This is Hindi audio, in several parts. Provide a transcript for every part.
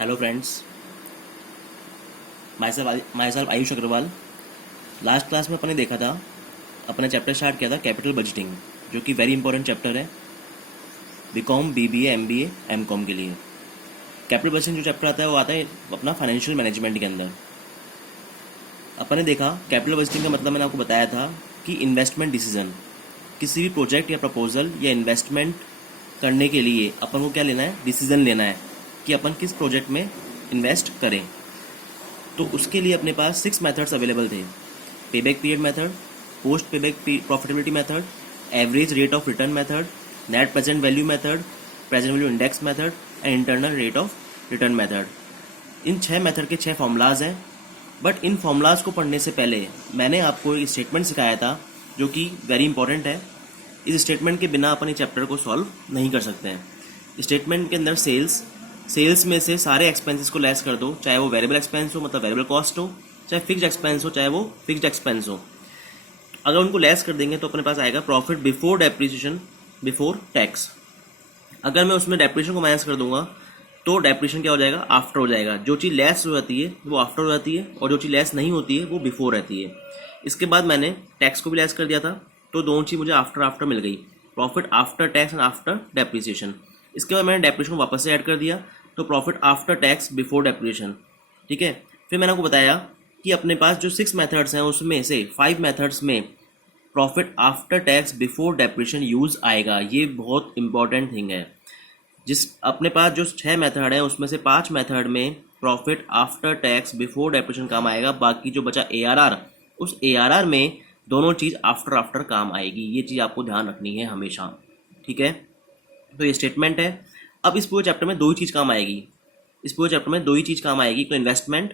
Hello friends, myself Ayush Agarwal. Last class में अपने देखा था, अपने चैप्टर स्टार्ट किया था कैपिटल बजटिंग, जो कि वेरी इंपॉर्टेंट चैप्टर है बीकॉम, बीबीए, एमबीए, एमकॉम के लिए। कैपिटल बजटिंग जो चैप्टर आता है वो आता है अपना फाइनेंशियल मैनेजमेंट के अंदर। अपने देखा कैपिटल बजटिंग का मतलब मैंने आपको बताया था कि इन्वेस्टमेंट डिसीजन, किसी भी प्रोजेक्ट या प्रपोजल या इन्वेस्टमेंट करने के लिए अपन को क्या लेना है, डिसीजन लेना है कि अपन किस प्रोजेक्ट में इन्वेस्ट करें। तो उसके लिए अपने पास 6 मेथड्स अवेलेबल थे: payback period method, post payback profitability method, average rate of return method, net present value method, present value index method and internal rate of return method. In 6 method के 6 फॉर्मूलाज हैं। बट इन फॉर्मूलाज को पढ़ने से पहले मैंने आपको एक स्टेटमेंट सिखाया था जो कि वेरी इंपॉर्टेंट है। इस स्टेटमेंट के बिना अपन इस चैप्टर को सॉल्व नहीं कर सकते हैं। स्टेटमेंट के अंदर सेल्स में से सारे एक्सपेंसेस को लेस कर दो, चाहे वो वेरिएबल एक्सपेंस हो मतलब वेरिएबल कॉस्ट हो, चाहे फिक्स्ड एक्सपेंस हो चाहे वो फिक्स्ड एक्सपेंस हो। अगर उनको लेस कर देंगे तो अपने पास आएगा profit before depreciation before tax. अगर मैं उसमें डेप्रिसिएशन को माइनस कर दूंगा तो डेप्रिसिएशन क्या हो जाएगा, आफ्टर हो जाएगा। जो चीज़ लेस हो जाती है वो आफ्टर हो जाती है और जो चीज़ लेस नहीं होती है वो बिफोर रहती है। इसके बाद मैंने टैक्स को भी लेस कर दिया था, तो दोनों चीज़ मुझे आफ्टर मिल गई, profit after tax and after depreciation. इसके बाद मैंने डेप्रिसिएशन को वापस से ऐड कर दिया, तो profit after tax before depreciation. ठीक है। फिर मैंने आपको बताया कि अपने पास जो 6 मेथड्स हैं उसमें से 5 मेथड्स में profit after tax before depreciation use आएगा। ये बहुत इंपॉर्टेंट थिंग है। जिस अपने पास जो 6 मेथड है उसमें से 5 मेथड में profit after tax before depreciation काम आएगा। बाकी जो बचा ARR, उस ARR में दोनों चीज़ आफ्टर काम आएगी। ये चीज़ आपको ध्यान रखनी है हमेशा। ठीक है। तो ये स्टेटमेंट है। अब इस पूरे चैप्टर में दो ही चीज़ काम आएगी। इस पूरे चैप्टर में दो ही चीज़ काम आएगी। तो इन्वेस्टमेंट,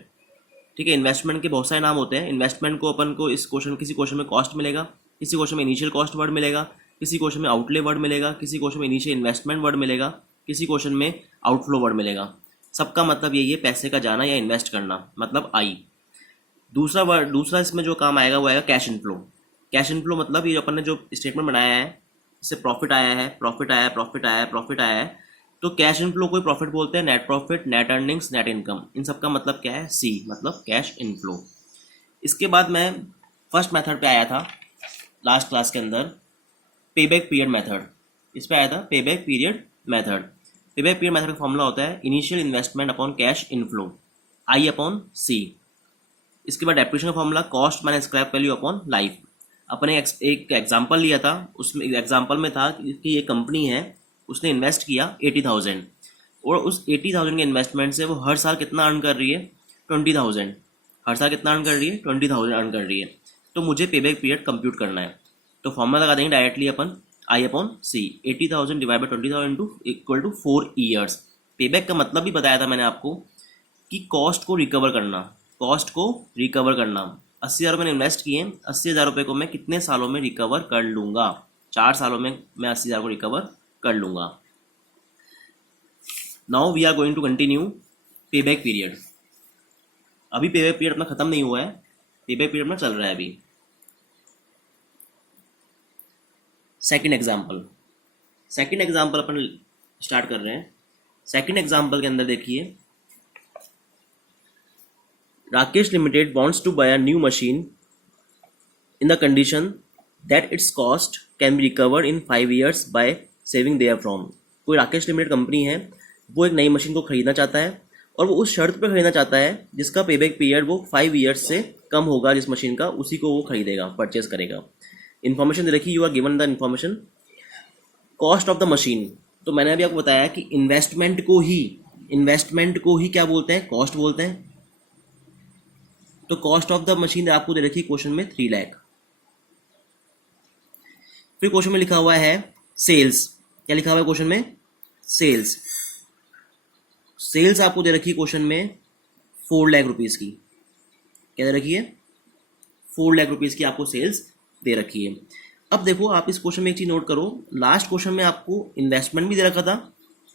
ठीक है, इन्वेस्टमेंट के बहुत सारे नाम होते हैं। इन्वेस्टमेंट को अपन को इस क्वेश्चन, किसी क्वेश्चन में कॉस्ट मिलेगा, किसी क्वेश्चन में इनिशियल कॉस्ट वर्ड मिलेगा, किसी क्वेश्चन में आउटले वर्ड मिलेगा, किसी क्वेश्चन में इनिशियल इन्वेस्टमेंट वर्ड मिलेगा, किसी क्वेश्चन में आउटफ्लो वर्ड मिलेगा। सबका मतलब यही है, पैसे का जाना या इन्वेस्ट करना, मतलब आई। दूसरा इसमें जो काम आएगा वो आएगा कैश इनफ्लो। कैश इनफ्लो मतलब ये अपन ने जो स्टेटमेंट बनाया है, इससे प्रॉफिट आया है, प्रॉफिट आया है, तो कैश इनफ्लो को प्रॉफिट बोलते हैं। Net profit, net earnings, net income, इन सब का मतलब क्या है, सी, मतलब कैश इनफ्लो। इसके बाद मैं फर्स्ट मेथड पे आया था लास्ट क्लास के अंदर, पेबैक पीरियड मेथड। इस पे आया था payback period method. Payback period method का फॉर्मूला होता है initial investment upon cash inflow, I upon C. इसके बाद डेप्रिसिएशन का formula cost minus scrap value upon life. अपने एक एग्जांपल लिया था, उसमें एग्जांपल में था कि ये कंपनी है, उसने इन्वेस्ट किया 80,000 और उस 80,000 के इन्वेस्टमेंट से वो हर साल कितना अर्न कर रही है, 20,000। हर साल कितना अर्न कर रही है, 20,000 अर्न कर रही है। तो मुझे पेबैक पीरियड कंप्यूट करना है, तो फॉर्मूला लगा देंगे डायरेक्टली अपन, I upon C. 80,000 divide by 20,000 equal to 4 years. Payback का मतलब भी बताया था मैंने आपको कि कॉस्ट को रिकवर करना, 80,000 मैंने इन्वेस्ट किए, 80,000 रुपये को मैं कितने सालों में रिकवर कर लूँगा, 4 सालों में मैं 80,000 को रिकवर कर लूँगा। Now we are going to continue payback period. अभी पेबैक पीरियड अपना खत्म नहीं हुआ है, पेबैक पीरियड में चल रहा है अभी। सेकंड एग्जाम्पल अपन स्टार्ट कर रहे हैं। सेकंड एग्जाम्पल के अंदर देखिए, Rakesh Limited wants to buy a new machine in the condition that its cost can be recovered in 5 years by saving therefrom। कोई राकेश लिमिटेड कंपनी है, वो एक नई मशीन को खरीदना चाहता है और वो उस शर्त पर खरीदना चाहता है जिसका पेबैक पीरियड वो 5 ईयर्स से कम होगा। जिस मशीन का, उसी को वो खरीदेगा, परचेज करेगा। इन्फॉर्मेशन दे रखी, you are given the information. Cost of the machine, तो मैंने अभी आपको बताया कि इन्वेस्टमेंट को ही क्या बोलते हैं, कॉस्ट बोलते हैं। तो कॉस्ट ऑफ द मशीन आपको दे रखी क्वेश्चन में 3 लाख। फिर क्वेश्चन में लिखा हुआ है सेल्स। क्या लिखा हुआ है क्वेश्चन में, सेल्स आपको दे रखी क्वेश्चन में 4 लाख रुपीज की। क्या दे रखी है, 4 लाख रुपीज की आपको सेल्स दे रखी है। अब देखो, आप इस क्वेश्चन में एक चीज नोट करो, लास्ट क्वेश्चन में आपको इन्वेस्टमेंट भी दे रखा था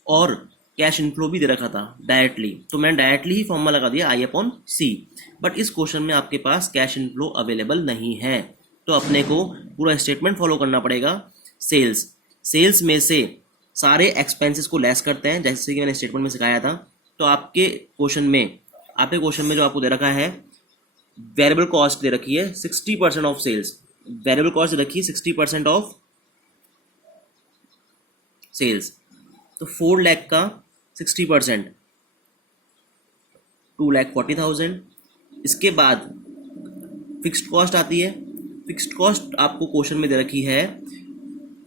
और कैश इनफ्लो भी दे रखा था डायरेक्टली, तो मैंने डायरेक्टली ही फॉर्मूला लगा दिया आई अपॉन सी। बट इस क्वेश्चन में आपके पास कैश इनफ्लो अवेलेबल नहीं है, तो अपने को पूरा स्टेटमेंट फॉलो करना पड़ेगा। सेल्स में से सारे एक्सपेंसेस को लेस करते हैं, जैसे कि मैंने स्टेटमेंट में सिखाया था। तो आपके क्वेश्चन में जो आपको दे रखा है वेरिएबल कॉस्ट दे रखी है 60% ऑफ सेल्स, वेरिएबल कॉस्ट दे रखी है 60% ऑफ सेल्स, तो 4 लाख का 60% 2,40,000। इसके बाद फिक्स्ड कॉस्ट आती है, फिक्स्ड कॉस्ट आपको क्वेश्चन में दे रखी है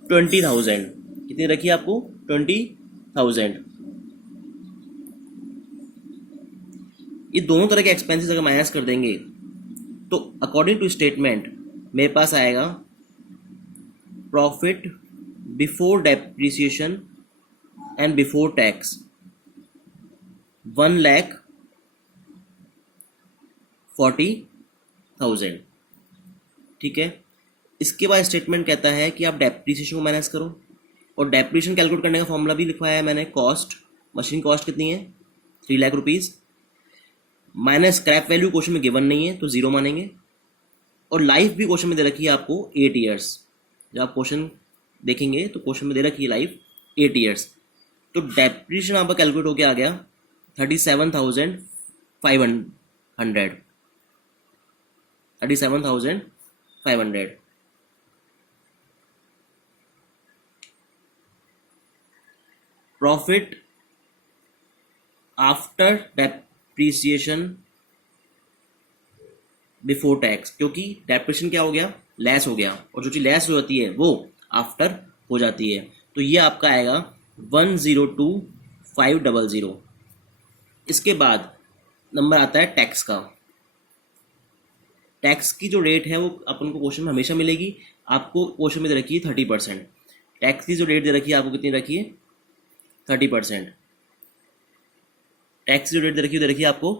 20,000। कितनी रखी है आपको? 20,000। ये दोनों तरह के एक्सपेंसेस अगर माइनस कर देंगे तो अकॉर्डिंग टू स्टेटमेंट मेरे पास आएगा profit before depreciation and before tax 1,40,000। ठीक है। इसके बाद स्टेटमेंट कहता है कि आप डेप्रिसिएशन को माइनस करो, और डेप्रिसिएशन कैलकुलेट करने का फॉर्मूला भी लिखवाया है मैंने। कॉस्ट, मशीन कॉस्ट कितनी है? 3 lakh rupees, minus scrap value question में गिवन नहीं है तो 0 मानेंगे, और लाइफ भी क्वेश्चन में दे रखी है आपको 8 ईयर्स। जब आप क्वेश्चन देखेंगे तो क्वेश्चन में दे रखी है लाइफ 8 ईयर्स। तो डेप्रिसिएशन आपका कैलकुलेट होकर आ गया 37,500, 37,500। Profit after depreciation before tax, क्योंकि डेप्रिसिएशन क्या हो गया? लेस हो गया, और जो चीज लेस हो जाती है वो आफ्टर हो जाती है। तो ये आपका आएगा 102,500। इसके बाद नंबर आता है टैक्स का। टैक्स की जो रेट है वो अपन को क्वेश्चन में हमेशा मिलेगी। आपको क्वेश्चन में दे रखी है 30%। टैक्स की जो रेट दे रखी है आपको कितनी रखी है? 30%। टैक्स की जो रेट दे रखी है आपको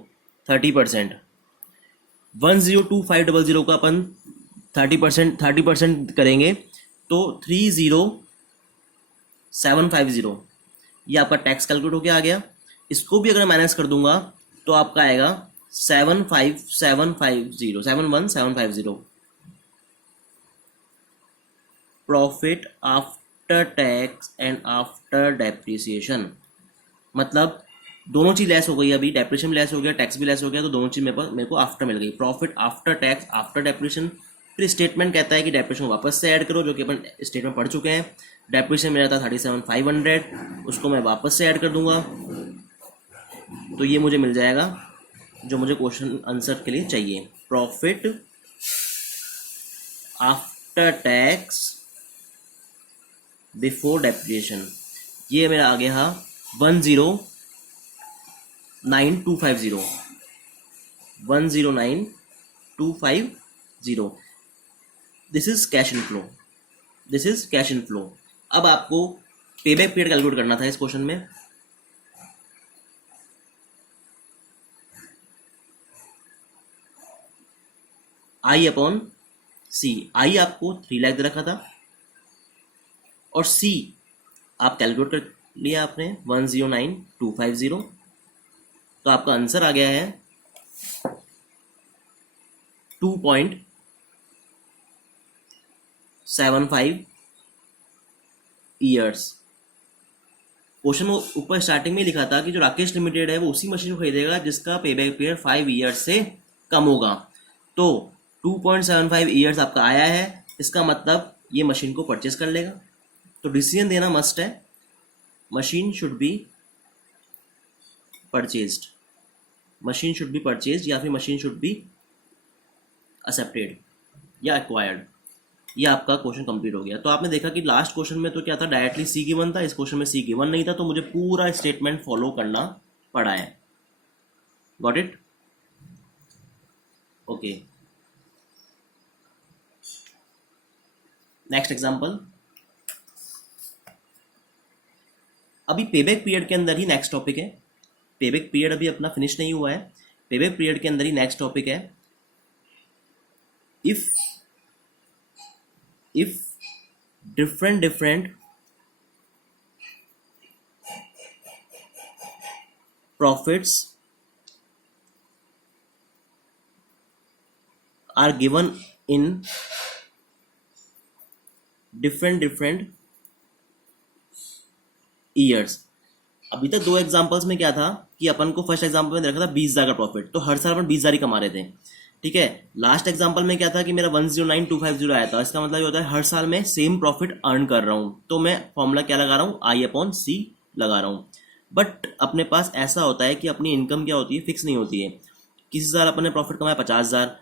30%। 102,500 का अपन 30% करेंगे तो 30,750 ये आपका टैक्स कैलकुलेट होके आ गया। इसको भी अगर माइनस कर दूंगा तो आपका आएगा 7,750। Profit after tax and after depreciation, मतलब दोनों चीज लेस हो गई। अभी डेप्रिसिएशन भी लेस हो गया, टैक्स भी लेस हो गया, तो दोनों चीज मेरे को आफ्टर मिल गई। Profit after tax after depreciation. फिर स्टेटमेंट कहता है कि डेप्रिसिएशन वापस से ऐड करो, जो कि अपन स्टेटमेंट पढ़ चुके हैं। डेप्रिसिएशन मेरा था 37,500, उसको मैं वापस से ऐड कर दूंगा, तो ये मुझे मिल जाएगा जो मुझे क्वेश्चन आंसर के लिए चाहिए। Profit after tax before depreciation, ये मेरा आ गया 109,250। 109,250। This is cash in flow, this is cash in flow. अब आपको पेबैक पीरियड कैलकुलेट करना था इस क्वेश्चन में। आई अपॉन सी, आई आपको 3 लाख दे रखा था, और सी आप कैलकुलेट कर लिया आपने 109,250। तो आपका आंसर आ गया है 2.75 ईयर्स। क्वेश्चन में ऊपर स्टार्टिंग में लिखा था कि जो राकेश लिमिटेड है वो उसी मशीन को खरीदेगा जिसका पेबैक पीरियड 5 ईयर्स से कम होगा। तो 2.75 ईयर्स आपका आया है, इसका मतलब ये मशीन को परचेज कर लेगा। तो डिसीजन देना मस्ट है, machine should be purchased, machine should be purchased, या फिर मशीन शुड बी एक्सेप्टेड या एक्वायर्ड। ये आपका क्वेश्चन कंप्लीट हो गया। तो आपने देखा कि लास्ट क्वेश्चन में तो क्या था, डायरेक्टली सी गिवन था, इस क्वेश्चन में सी गिवन नहीं था, तो मुझे पूरा स्टेटमेंट फॉलो करना पड़ा है। Got it? Okay, next example. अभी पेबैक पीरियड के अंदर ही नेक्स्ट टॉपिक है। पेबैक पीरियड अभी अपना फिनिश नहीं हुआ है, पेबैक पीरियड के अंदर ही नेक्स्ट टॉपिक है। If different profits are given in different years, अभी तक दो एग्जांपल्स में क्या था कि अपन को फर्स्ट एग्जांपल में रखा था 20,000 का प्रॉफिट, तो हर साल अपन 20,000 ही कमा रहे थे, ठीक है। लास्ट एग्जांपल में क्या था कि मेरा 109250 आया था, इसका मतलब ये होता है हर साल मैं सेम प्रॉफिट अर्न कर रहा हूँ, तो मैं फॉर्मूला क्या लगा रहा हूँ, I/C लगा रहा हूँ। बट अपने पास ऐसा होता है कि अपनी इनकम क्या होती है, फिक्स नहीं होती है। किसी साल अपन ने प्रॉफिट कमाया 50,000,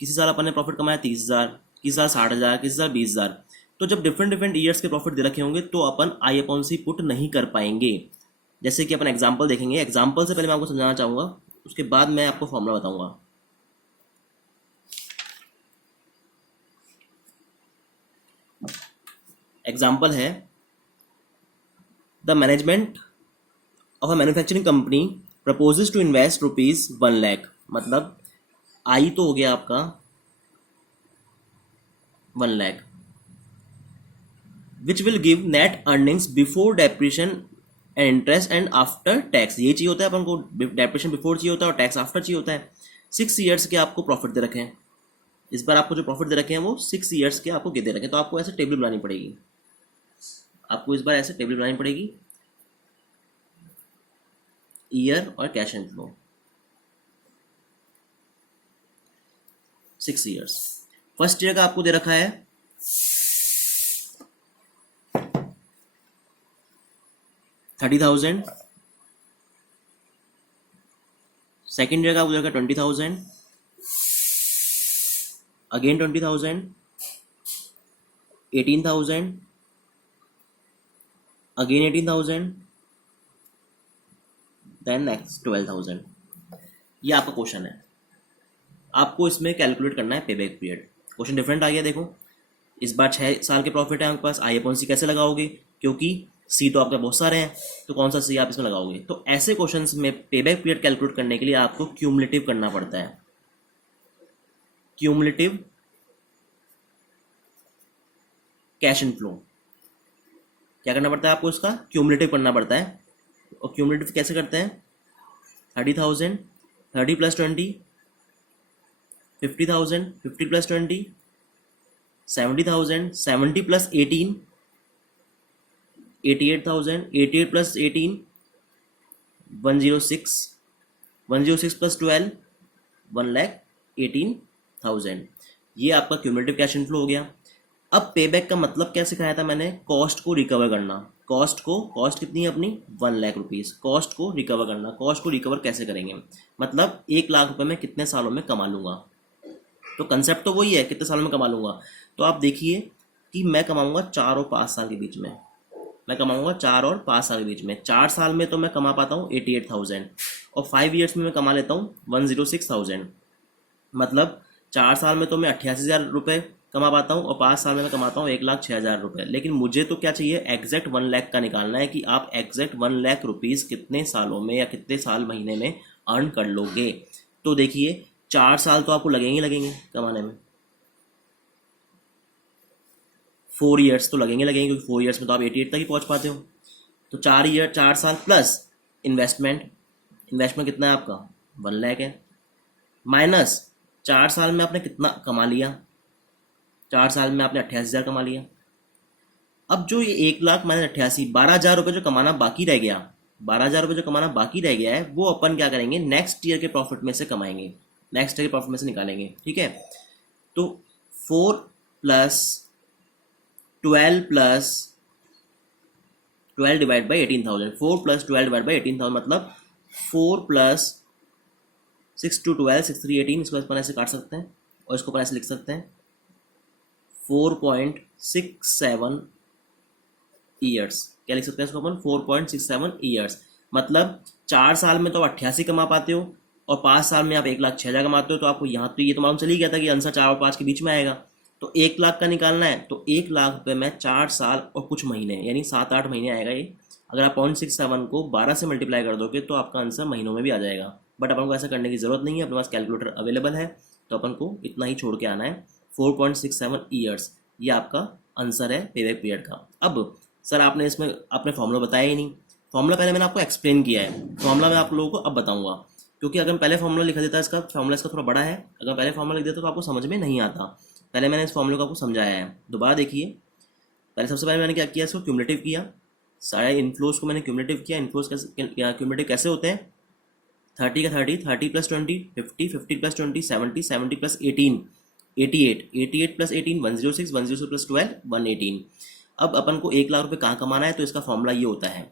किसी साल अपन ने प्रॉफिट कमाया 30,000, किसी साल 60,000, किसी साल 20,000। तो जब डिफरेंट डिफरेंट ईयर्स के प्रॉफिट दे रखे होंगे तो अपन I/C पुट नहीं कर पाएंगे। जैसे कि अपन एग्जाम्पल देखेंगे, एग्जाम्पल से पहले मैं आपको समझाना चाहूँगा, उसके बाद मैं आपको फॉर्मूला बताऊंगा। एग्जाम्पल है, the management of a manufacturing company proposes to invest ₹1,00,000। मतलब आई तो हो गया आपका 1,00,000, which will give net earnings before depreciation and interest and after tax. ये चाहिए होता है अपन को, डेप्रिशन बिफोर चाहिए होता है और टैक्स आफ्टर चाहिए होता है। 6 ईयर्स के आपको प्रॉफिट दे रखे हैं, इस बार आपको जो प्रॉफिट दे रखे हैं वो 6 ईयर्स के आपको दे रखे हैं। तो आपको ऐसे टेबल बनानी पड़ेगी, आपको इस बार ऐसे टेबल बनानी पड़ेगी, ईयर और cash and flow, 6 years. First year का आपको दे रखा है 30,000, सेकेंड ईयर का आपको दे रखा है 20,000, अगेन 20,000, 18,000, अगेन 18,000, देन नेक्स्ट 12,000। ये आपका क्वेश्चन है, आपको इसमें कैलकुलेट करना है पेबैक पीरियड। क्वेश्चन डिफरेंट आ गया, देखो इस बार 6 साल के प्रॉफिट है आपके पास, I/C कैसे लगाओगे, क्योंकि सी तो आपके बहुत सारे हैं, तो कौन सा सी आप इसमें लगाओगे। तो ऐसे क्वेश्चंस में पेबैक पीरियड कैलकुलेट करने के लिए आपको क्यूमुलेटिव करना पड़ता है। क्यूमुलेटिव कैश एंड फ्लो क्या करना पड़ता है आपको, इसका क्यूमुलेटिव करना पड़ता है। और क्यूमुलेटिव कैसे करते हैं, 30,000, 30 + 20, 50,000, 50 + 20, 70,000, 70 + 18, 88,000, 88 + 18, 106, 106 + 12, 1,18,000। ये आपका क्यूमुलेटिव कैश एंड फ्लो हो गया। अब पेबैक का मतलब क्या सिखाया था मैंने, कॉस्ट को रिकवर करना। कॉस्ट कितनी है अपनी, 1,00,000 रुपीज़। कॉस्ट को रिकवर करना, कॉस्ट को रिकवर कैसे करेंगे, मतलब 1,00,000 रुपये में कितने सालों में कमा लूँगा। तो कंसेप्ट तो वही है, कितने सालों में कमा लूँगा। तो आप देखिए कि मैं कमाऊँगा 4 और 5 साल के बीच में, मैं कमाऊँगा 4 और 5 साल के बीच में। 4 साल में तो मैं कमा पाता हूँ 88,000 और 5 ईयर्स में मैं कमा लेता हूँ 106,000। मतलब 4 साल में तो मैं 88,000 रुपये कमा पाता हूँ और 5 साल में मैं कमाता हूँ 1,06,000 रुपये। लेकिन मुझे तो क्या चाहिए, एग्जैक्ट 1,00,000 का निकालना है कि आप एग्जैक्ट 1,00,000 रुपीज़ कितने सालों में या कितने साल महीने में अर्न कर लोगे। तो देखिए 4 साल तो आपको लगेंगे कमाने में, 4 ईयर्स तो लगेंगे क्योंकि 4 ईयर्स में तो आप 88 तक ही पहुँच पाते हो। तो 4 साल प्लस इन्वेस्टमेंट कितना है आपका, 1,00,000 है, माइनस 4 साल में आपने कितना कमा लिया, 4 साल में आपने 88,000 कमा लिया। अब जो ये 1,00,000 माइनस 88, 12,000 रुपये जो कमाना बाकी रह गया, 12,000 रुपये जो कमाना बाकी रह गया है वो अपन क्या करेंगे, नेक्स्ट ईयर के प्रॉफिट में से कमाएंगे, नेक्स्ट ईयर के प्रॉफिट में से निकालेंगे, ठीक है। तो 4 + 12 डिवाइड बाई 18,000, 4 + 12 डिवाइड बाई 18,000 मतलब 4 + 6 × 12, 6 × 3 = 18। इसको अपन ऐसे काट सकते हैं और इसको अपन ऐसे लिख सकते हैं 4.67 ईयर्स। क्या लिख सकते हैं इसको अपन, 4.67 ईयर्स। मतलब 4 साल में तो 88 कमा पाते हो और 5 साल में आप 1,06,000 कमाते हो। तो आपको यहाँ तो ये तो मालूम चल ही गया था कि आंसर 4 और 5 के बीच में आएगा। तो 1,00,000 का निकालना है, तो 1,00,000 रुपये में 4 साल और कुछ महीने यानी 7-8 महीने आएगा ये। अगर आप 0.67 को 12 से मल्टीप्लाई कर दोगे तो आपका आंसर महीनों में भी आ जाएगा। बट अपन को ऐसा करने की ज़रूरत नहीं है, अपने पास कैलकुलेटर अवेलेबल है, तो अपन को इतना ही छोड़ के आना है, 4.67 ईयर्स। ये आपका आंसर है पेबैक पीरियड का। अब सर आपने इसमें आपने फॉर्मूला बताया ही नहीं। फॉर्मूला पहले मैंने आपको एक्सप्लेन किया है, फॉर्मूला मैं आप लोगों को अब बताऊंगा, क्योंकि अगर मैं पहले फॉर्मूला लिखा देता, इसका फॉर्मूला इसका थोड़ा बड़ा है, अगर पहले फॉर्मूला लिख देता तो आपको समझ में नहीं आता। पहले मैंने इस फॉर्मूले को आपको समझाया है, दोबारा देखिए। पहले सबसे पहले मैंने क्या किया, इसको क्यूमुलेटिव किया, सारे इनफ्लोज को मैंने क्यूमुलेटिव किया। इनफ्लोज कैसे क्यूमुलेटिव कैसे होते हैं? 30 का 30, 30 plus 20 50, 50 plus 20 70, 70 plus 18 88, 88 plus 18 106, 106 plus 12 118। अब अपन को 1 लाख रुपए कहाँ कमाना है, तो इसका फॉर्मूला ये होता है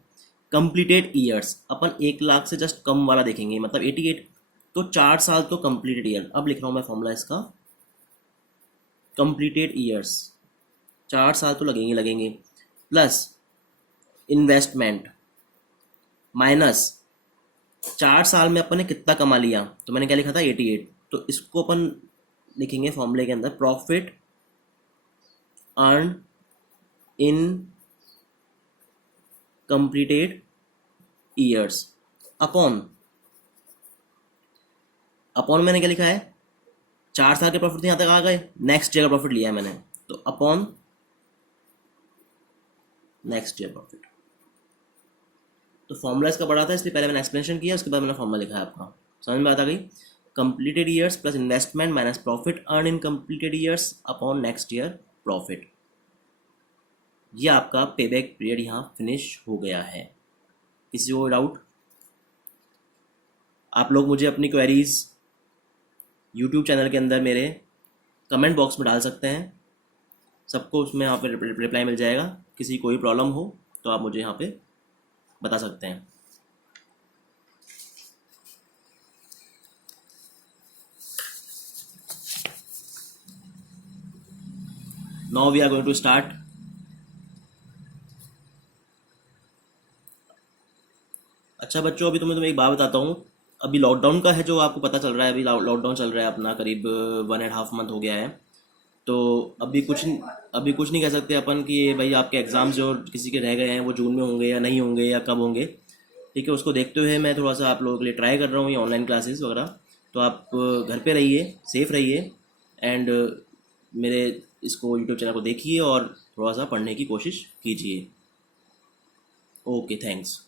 कंप्लीटेड ईयर्स। अपन 1 लाख से जस्ट कम वाला देखेंगे, मतलब 88, तो 4 साल तो कंप्लीटेड ईयर। अब लिख रहा हूँ मैं फॉर्मूला इसका, कंप्लीटेड ईयर्स 4 साल तो लगेंगे लगेंगे, प्लस इन्वेस्टमेंट माइनस 4 साल में अपन ने कितना कमा लिया, तो मैंने क्या लिखा था 88, तो इसको अपन लिखेंगे फॉर्मूले के अंदर profit earn in completed years upon मैंने क्या लिखा है, 4 साल के प्रॉफिट यहाँ तक आ गए, नेक्स्ट ईयर का प्रॉफिट लिया है मैंने, तो अपॉन नेक्स्ट ईयर प्रॉफिट। तो फॉर्मूला इसका बड़ा था, इसलिए पहले मैंने एक्सप्लेनेशन किया, उसके बाद मैंने फॉर्मूला लिखा है। आपका समझ में बात आ गई? Completed years plus investment minus profit earn in completed years upon next year profit. ये आपका पेबैक पीरियड यहाँ फिनिश हो गया है। किसी को डाउट? आप लोग मुझे अपनी क्वेरीज यूट्यूब चैनल के अंदर मेरे कमेंट बॉक्स में डाल सकते हैं, सबको उसमें यहाँ पे रिप्लाई मिल जाएगा। किसी कोई प्रॉब्लम हो तो आप मुझे यहाँ पे बता सकते हैं। Now we are going to start. अच्छा बच्चों, अभी तो मैं तुम्हें एक बात बताता हूँ। अभी लॉकडाउन का है जो आपको पता चल रहा है, अभी लॉकडाउन चल रहा है अपना, करीब 1.5 मंथ हो गया है। तो अभी कुछ नहीं कह सकते अपन कि ये भाई आपके एग्ज़ाम्स जो किसी के रह गए हैं वो जून में होंगे या नहीं होंगे या कब होंगे। ठीक है, उसको देखते हुए मैं थोड़ा सा आप लोगों के लिए ट्राई कर रहा हूँ ये ऑनलाइन क्लासेस वगैरह। तो आप घर पे रहिए, सेफ रहिए, एंड मेरे इसको यूट्यूब चैनल को देखिए और थोड़ा सा पढ़ने की कोशिश कीजिए। Okay, thanks.